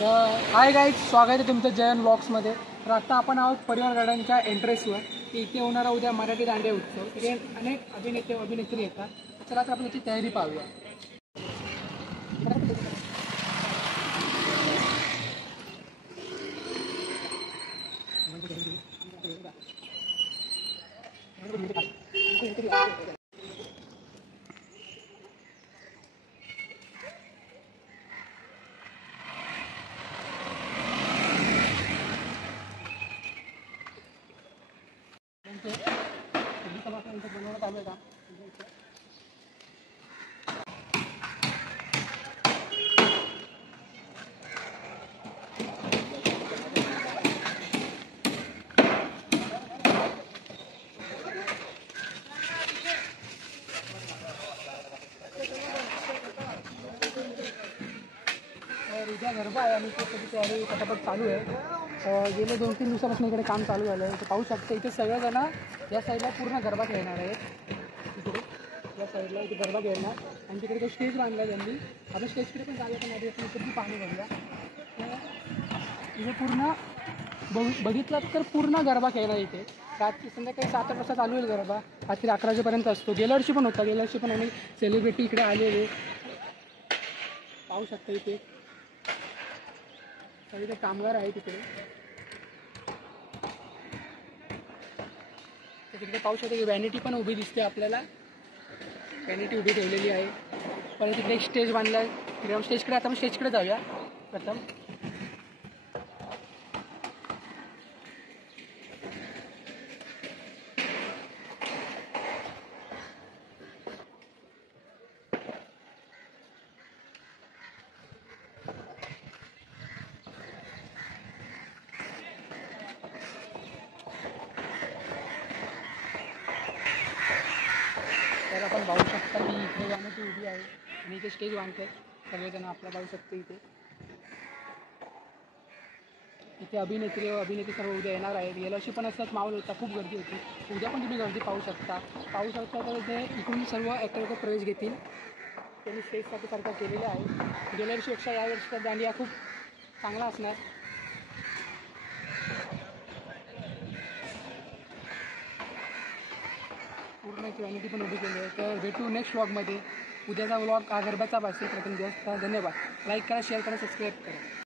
Hi guys, स्वागत आहे तुमचं जयन ब्लॉग्समध्ये. तर आता आपण आहोत परिवार गार्डनच्या एंट्रेसवर. इथे होणारा उद्या मराठी दांडिया उत्सव. तिथे अनेक अभिनेते अभिनेत्री येतात. चला तर आपण याची तयारी पाहूया. बनवण्यात आलं का उद्या गरबा आहे आणि त्याची तयारी पटापट चालू आहे. गेले 2-3 दिवसापासून इकडे काम चालू झालं आहे. पाहू शकता इथे सगळेजण या साईडला पूर्ण गरबा खेळणार आहेत. तिकडे या साईडला इथे गरबा खेळणार आणि तिकडे तो स्टेज बांधला आहे त्यांनी. आपण स्टेजकडे पण जाऊया, पण आधी आपण इकडची पाहणी करूया. इथे पूर्ण बघितलं तर पूर्ण गरबा खेळणार इथे. रात्री संध्याकाळी 7-8 वाजता चालू होईल गरबा. रात्री 11 वाजेपर्यंत असतो. गेल्या वर्षी पण होता. गेल्या वर्षी पण अनेक सेलिब्रिटी इकडे आलेले. पाहू शकता इथे सगळे कामगार आहे तिकडे. तिकडे पाहू शकता की व्हॅनिटी पण उभी दिसते आपल्याला. व्हॅनिटी उभी ठेवलेली आहे. पण तिकडे एक स्टेज बांधला आहे. तिकडे स्टेजकडे आता आपण स्टेजकडे जाऊया प्रथम. तर आपण पाहू शकता की इकडे व्हॅनिटी उभी आहे आणि इथे स्टेज बांधते सगळेजण. आपल्याला पाहू शकते इथे अभिनेत्री व अभिनेते सर्व उद्या येणार आहेत. गेल्या वर्षी पण असंच माहोल होता, खूप गर्दी होती. उद्या पण तुम्ही गर्दी पाहू शकता. तर इथे इकडून सर्व ॲक्टर लोक प्रवेश घेतील. त्यांनी स्टेजसाठी सारखं केलेलं आहे. गेल्या वर्षीपेक्षा या वर्षीचा दांडिया खूप चांगला असणार. पूर्ण एक व्हॅनिटी पण उभी केली आहे. तर भेटू नेक्स्ट व्लॉगमध्ये. उद्याचा व्लॉग हा गरबाचा असेल प्रथम दिवस. तर धन्यवाद. लाईक करा, शेअर करा, सबस्क्राईब करा.